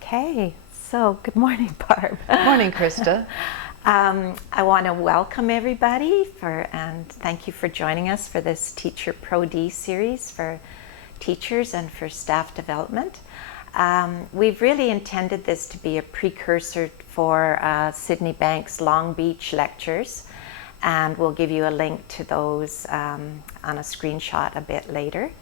Okay, so good morning, Barb. Morning, Krista. I want to welcome everybody and thank you for joining us for this Teacher Pro D series for teachers and for staff development. We've really intended this to be a precursor for Sydney Bank's Long Beach lectures, and we'll give you a link to those on a screenshot a bit later.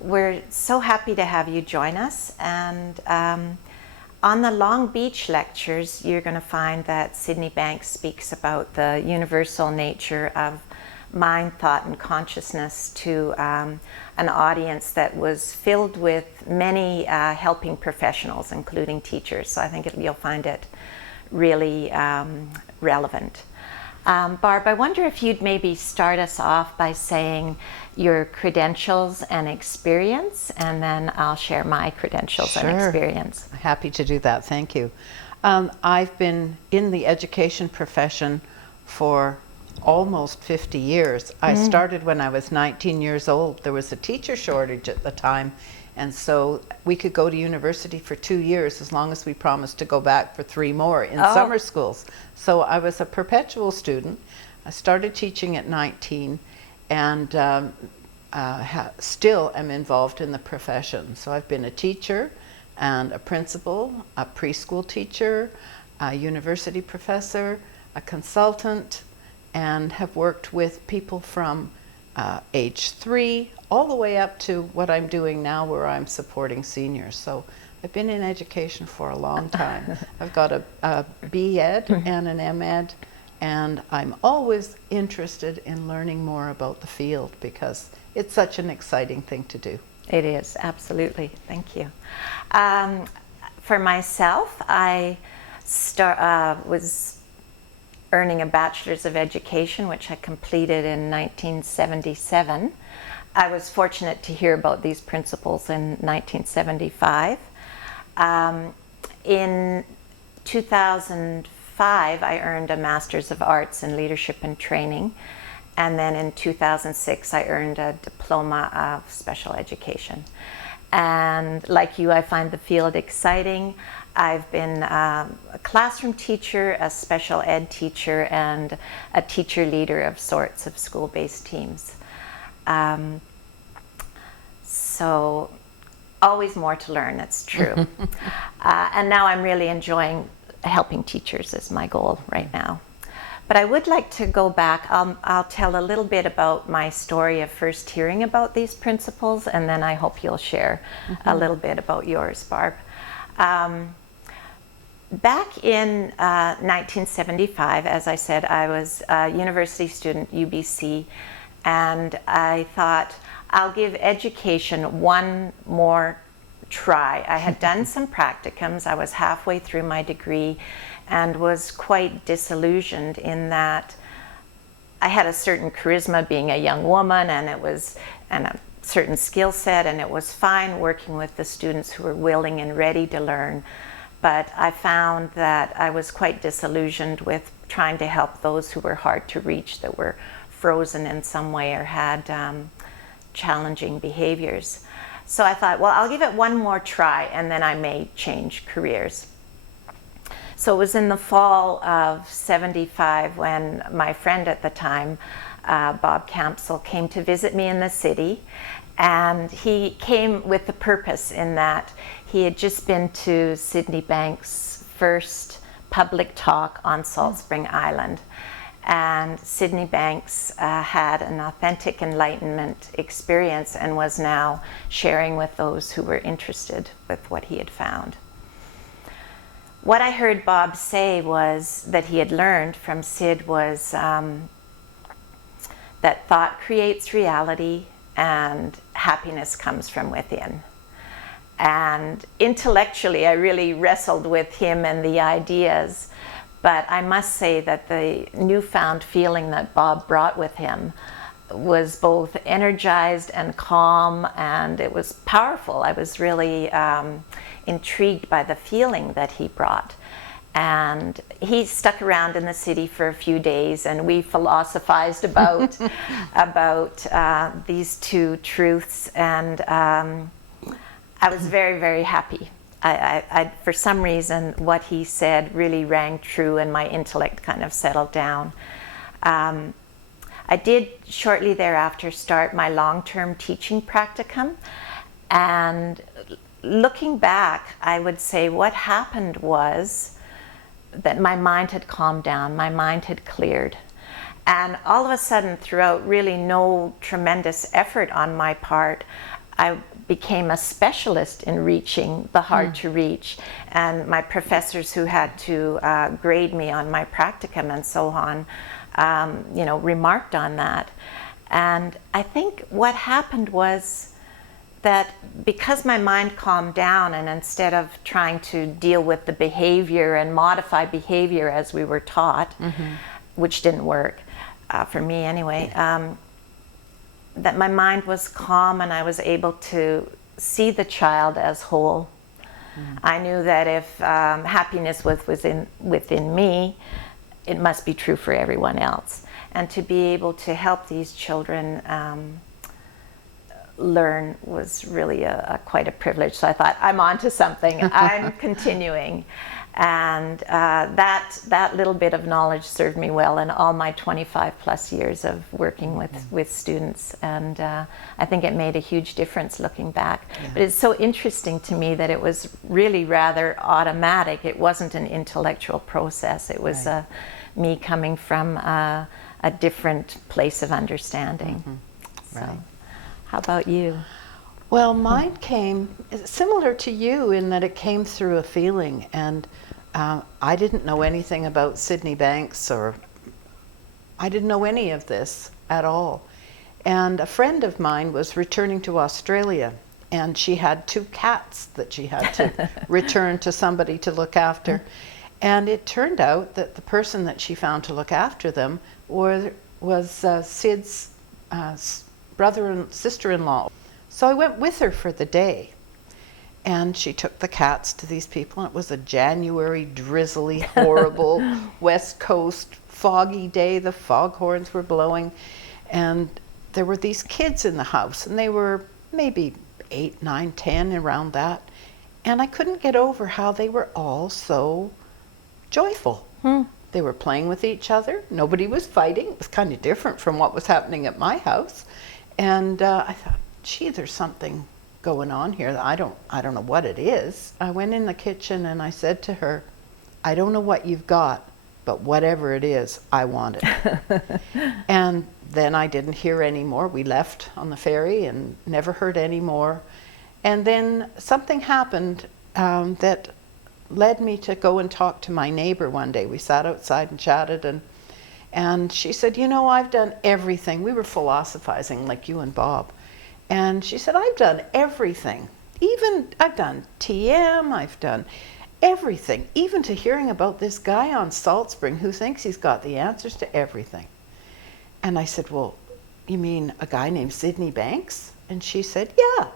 We're so happy to have you join us, and on the Long Beach lectures you're going to find that Sydney Bank speaks about the universal nature of mind, thought and consciousness to an audience that was filled with many helping professionals, including teachers. So I think you'll find it really relevant. Barb, I wonder if you'd maybe start us off by saying your credentials and experience, and then I'll share my credentials and experience. Happy to do that, thank you. I've been in the education profession for almost 50 years. I started when I was 19 years old. There was a teacher shortage at the time, and so we could go to university for 2 years as long as we promised to go back for 3 more in summer schools. So I was a perpetual student. I started teaching at 19 and still am involved in the profession. So I've been a teacher and a principal, a preschool teacher, a university professor, a consultant, and have worked with people from age 3 all the way up to what I'm doing now, where I'm supporting seniors. So I've been in education for a long time. I've got a B.Ed and an M.Ed, and I'm always interested in learning more about the field because it's such an exciting thing to do. It is, absolutely. Thank you. For myself, I was earning a Bachelor's of Education, which I completed in 1977. I was fortunate to hear about these principles in 1975. In 2005, I earned a Master's of Arts in Leadership and Training, and then in 2006, I earned a Diploma of Special Education. And like you, I find the field exciting. I've been a classroom teacher, a special ed teacher, and a teacher leader of sorts of school-based teams. So always more to learn, it's true. And now I'm really enjoying helping teachers is my goal right now. But I would like to go back. I'll tell a little bit about my story of first hearing about these principles, and then I hope you'll share a little bit about yours, Barb. Back in 1975, as I said, I was a university student, UBC, and I thought, I'll give education one more try. I had done some practicums. I was halfway through my degree and was quite disillusioned in that I had a certain charisma being a young woman, and a certain skill set, and it was fine working with the students who were willing and ready to learn. But I found that I was quite disillusioned with trying to help those who were hard to reach, that were frozen in some way or had challenging behaviors. So I thought, well, I'll give it one more try, and then I may change careers. So it was in the fall of '75 when my friend at the time, Bob Campsell, came to visit me in the city. And he came with the purpose in that he had just been to Sydney Bank's first public talk on Salt Spring Island. And Sydney Banks had an authentic enlightenment experience and was now sharing with those who were interested with what he had found. What I heard Bob say was that he had learned from Sid was that thought creates reality and happiness comes from within. And intellectually, I really wrestled with him and the ideas. But I must say that the newfound feeling that Bob brought with him was both energized and calm, and it was powerful. I was really intrigued by the feeling that he brought. And he stuck around in the city for a few days, and we philosophized about these two truths. And I was very, very happy. For some reason, what he said really rang true, and my intellect kind of settled down. I did shortly thereafter start my long-term teaching practicum, and looking back, I would say what happened was that my mind had calmed down, my mind had cleared. And all of a sudden, throughout really no tremendous effort on my part, I became a specialist in reaching the hard to reach. And my professors who had to grade me on my practicum and so on, remarked on that. And I think what happened was that because my mind calmed down, and instead of trying to deal with the behavior and modify behavior as we were taught, which didn't work for me anyway, that my mind was calm and I was able to see the child as whole. I knew that if happiness was within me, it must be true for everyone else. And to be able to help these children learn was really quite a privilege. So I thought, I'm on to something. I'm continuing. And that little bit of knowledge served me well in all my 25 plus years of working with students. And I think it made a huge difference looking back. Yeah. But it's so interesting to me that it was really rather automatic. It wasn't an intellectual process. It was me coming from a different place of understanding. So, right. How about you? Well, mine came similar to you in that it came through a feeling, and I didn't know anything about Sydney Banks, or I didn't know any of this at all. And a friend of mine was returning to Australia, and she had 2 cats that she had to return to somebody to look after. And it turned out that the person that she found to look after them was Sid's brother and sister-in-law. So I went with her for the day, and she took the cats to these people. And it was a January drizzly, horrible West Coast foggy day. The foghorns were blowing, and there were these kids in the house, and they were maybe 8, 9, 10, around that. And I couldn't get over how they were all so joyful. They were playing with each other. Nobody was fighting. It was kind of different from what was happening at my house. And I thought, gee, there's something going on here. I don't know what it is. I went in the kitchen and I said to her, I don't know what you've got, but whatever it is, I want it. And then I didn't hear any more. We left on the ferry and never heard any more. And then something happened that led me to go and talk to my neighbor one day. We sat outside and chatted, and she said, you know, I've done everything. We were philosophizing like you and Bob. And she said, I've done everything. Even I've done TM, I've done everything, even to hearing about this guy on Salt Spring who thinks he's got the answers to everything. And I said, well, you mean a guy named Sydney Banks? And she said, yeah.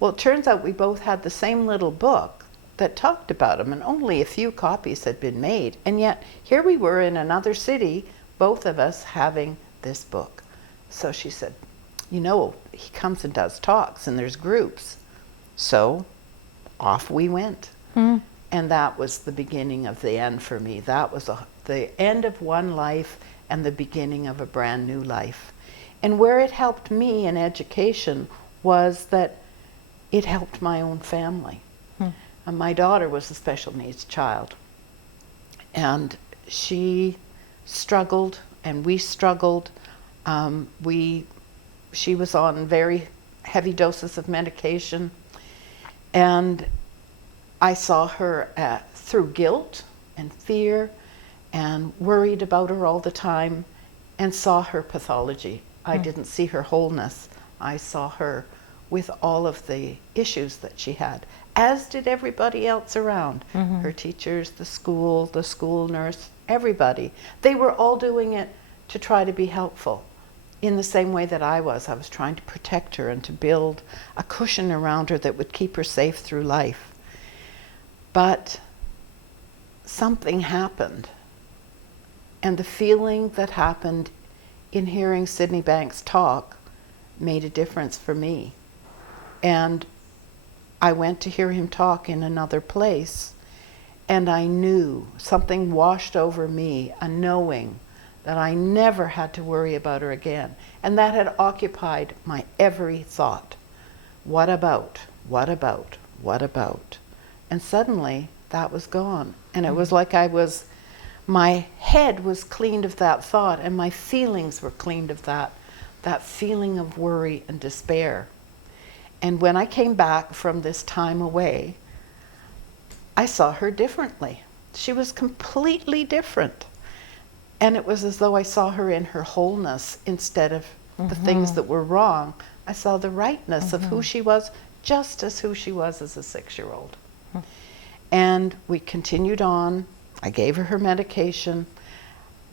Well, it turns out we both had the same little book that talked about him, and only a few copies had been made. And yet here we were in another city, both of us having this book. So she said, you know, he comes and does talks, and there's groups. So off we went. And that was the beginning of the end for me. That was the end of one life and the beginning of a brand new life. And where it helped me in education was that it helped my own family. And my daughter was a special needs child. And she struggled, and we struggled. She was on very heavy doses of medication. And I saw her through guilt and fear and worried about her all the time, and saw her pathology. I didn't see her wholeness. I saw her with all of the issues that she had, as did everybody else around. Her teachers, the school nurse, everybody. They were all doing it to try to be helpful in the same way that I was. I was trying to protect her and to build a cushion around her that would keep her safe through life. But something happened. And the feeling that happened in hearing Sydney Banks talk made a difference for me. And I went to hear him talk in another place, and I knew something washed over me, a knowing that I never had to worry about her again. And that had occupied my every thought. What about? What about? What about? And suddenly that was gone. And it was like my head was cleaned of that thought, and my feelings were cleaned of that feeling of worry and despair. And when I came back from this time away, I saw her differently. She was completely different. And it was as though I saw her in her wholeness instead of the things that were wrong. I saw the rightness of who she was, just as who she was as a 6-year-old. And we continued on. I gave her medication,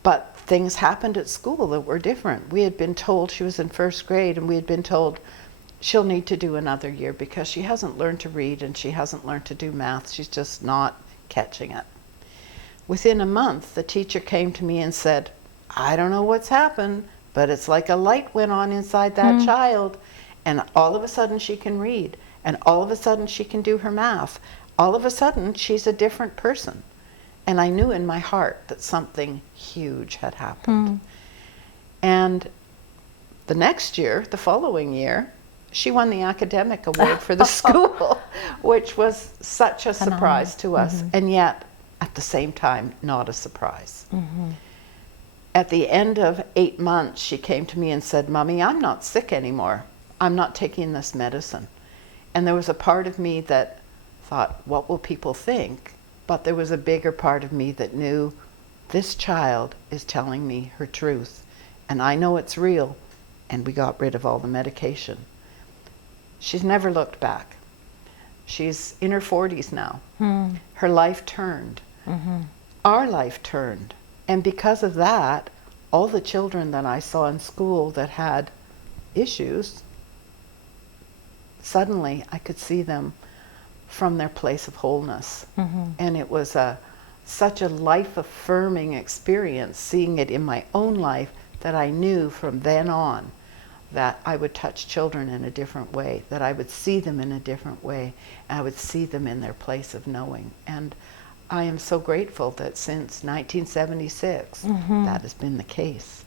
but things happened at school that were different. We had been told, she was in 1st grade, and we had been told she'll need to do another year because she hasn't learned to read and she hasn't learned to do math. She's just not catching it. Within a month, the teacher came to me and said, I don't know what's happened, but it's like a light went on inside that child, and all of a sudden she can read, and all of a sudden she can do her math. All of a sudden she's a different person. And I knew in my heart that something huge had happened. And the next year, the following year, she won the academic award for the school, which was such a surprise to us, and yet at the same time, not a surprise. At the end of 8 months, she came to me and said, Mommy, I'm not sick anymore. I'm not taking this medicine. And there was a part of me that thought, what will people think? But there was a bigger part of me that knew this child is telling me her truth, and I know it's real, and we got rid of all the medication. She's never looked back. She's in her 40s now. Her life turned. Our life turned. And because of that, all the children that I saw in school that had issues, suddenly I could see them from their place of wholeness. And it was such a life-affirming experience, seeing it in my own life, that I knew from then on that I would touch children in a different way, that I would see them in a different way, and I would see them in their place of knowing. And I am so grateful that since 1976, that has been the case.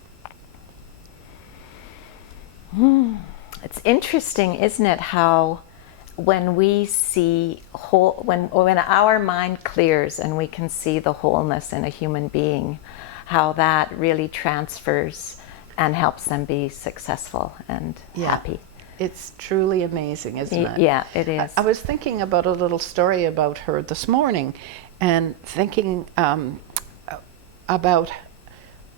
It's interesting, isn't it, how when we see when our mind clears and we can see the wholeness in a human being, how that really transfers and helps them be successful and happy. It's truly amazing, isn't it? Yeah, it is. I was thinking about a little story about her this morning, and thinking about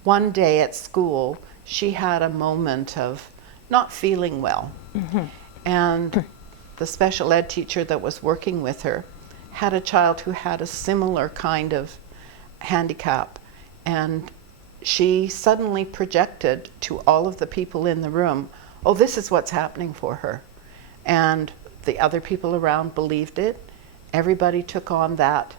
one day at school, she had a moment of not feeling well. And the special ed teacher that was working with her had a child who had a similar kind of handicap, and she suddenly projected to all of the people in the room, oh, this is what's happening for her. And the other people around believed it. Everybody took on that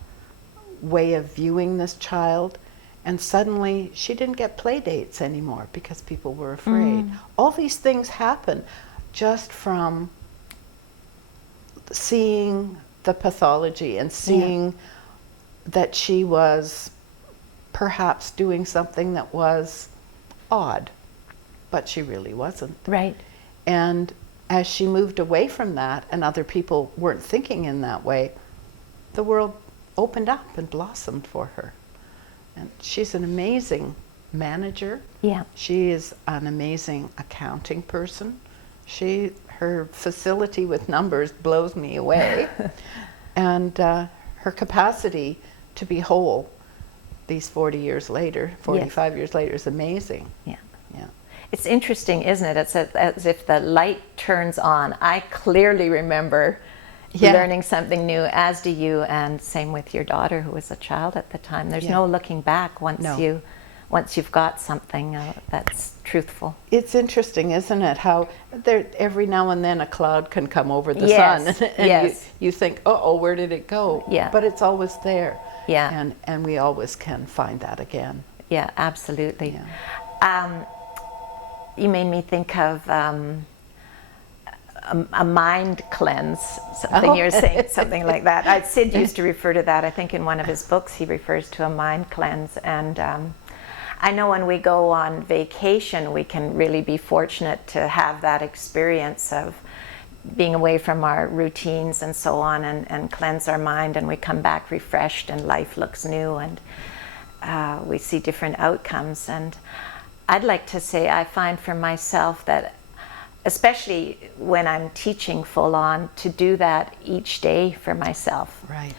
way of viewing this child, and suddenly she didn't get play dates anymore because people were afraid. All these things happen just from seeing the pathology and seeing that she was perhaps doing something that was odd, but she really wasn't. Right. And as she moved away from that and other people weren't thinking in that way, the world opened up and blossomed for her. And she's an amazing manager. Yeah. She is an amazing accounting person. Her facility with numbers blows me away. And her capacity to be whole these 40 years later, 45 years later, is amazing. Yeah. Yeah. It's interesting, isn't it? It's as if the light turns on. I clearly remember learning something new, as do you, and same with your daughter who was a child at the time. There's no looking back once you've got something that's truthful. It's interesting, isn't it, how every now and then a cloud can come over the Yes, sun, and you think, uh-oh, where did it go? Yeah. But it's always there. Yeah. And we always can find that again. Yeah, absolutely. Yeah. You made me think of a mind cleanse, something Oh. you're saying, something like that. Sid used to refer to that. I think in one of his books he refers to a mind cleanse. And I know when we go on vacation, we can really be fortunate to have that experience of being away from our routines and so on, and cleanse our mind, and we come back refreshed and life looks new, and we see different outcomes. And I'd like to say I find for myself that, especially when I'm teaching full on, to do that each day for myself. Right.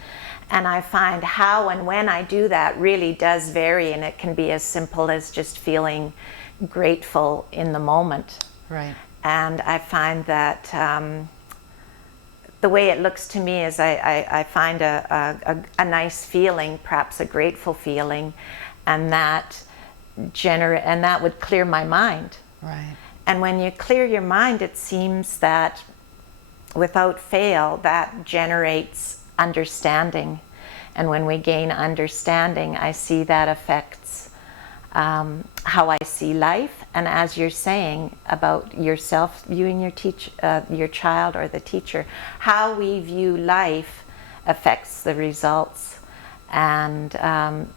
And I find how and when I do that really does vary, and it can be as simple as just feeling grateful in the moment. Right. And I find that the way it looks to me is I find a nice feeling, perhaps a grateful feeling, and that would clear my mind. Right. And when you clear your mind, it seems that without fail, that generates understanding. And when we gain understanding, I see that affects how I see life. And as you're saying about yourself viewing your child or the teacher, how we view life affects the results, and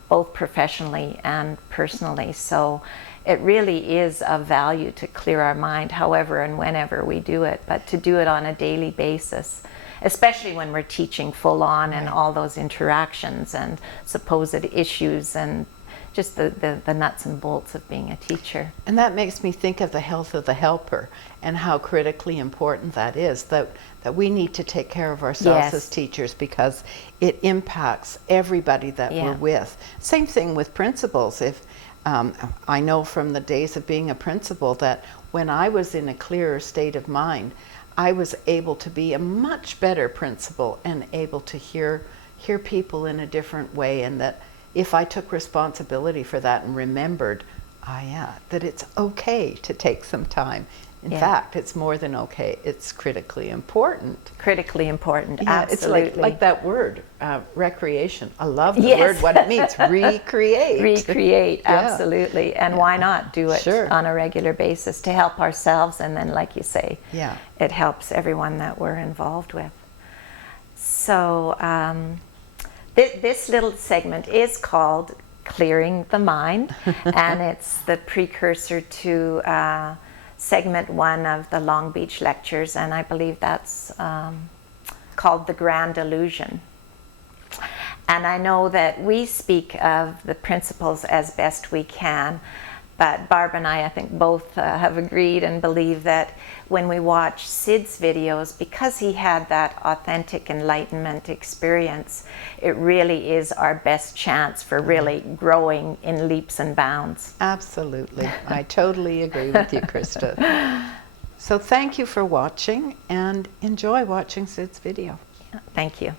both professionally and personally. So it really is of value to clear our mind however and whenever we do it, but to do it on a daily basis, especially when we're teaching full on and all those interactions and supposed issues and just the nuts and bolts of being a teacher. And that makes me think of the health of the helper and how critically important that is, that we need to take care of ourselves Yes. as teachers, because it impacts everybody that Yeah. we're with. Same thing with principals. If I know from the days of being a principal that when I was in a clearer state of mind, I was able to be a much better principal and able to hear people in a different way, and that if I took responsibility for that and remembered, that it's okay to take some time. In Yeah. fact, it's more than okay, it's critically important. Critically important, Yeah, absolutely. it's like that word, recreation. I love the Yes. word, what it means, recreate. Recreate, Yeah. absolutely. And why not do it Sure. on a regular basis to help ourselves, and then, like you say, Yeah. it helps everyone that we're involved with. So this little segment is called Clearing the Mind, and it's the precursor to segment 1 of the Long Beach lectures, and I believe that's called The Grand Illusion. And I know that we speak of the principles as best we can, but Barb and I think both have agreed and believe that when we watch Sid's videos, because he had that authentic enlightenment experience, it really is our best chance for really growing in leaps and bounds. Absolutely. I totally agree with you, Krista. So thank you for watching, and enjoy watching Sid's video. Thank you.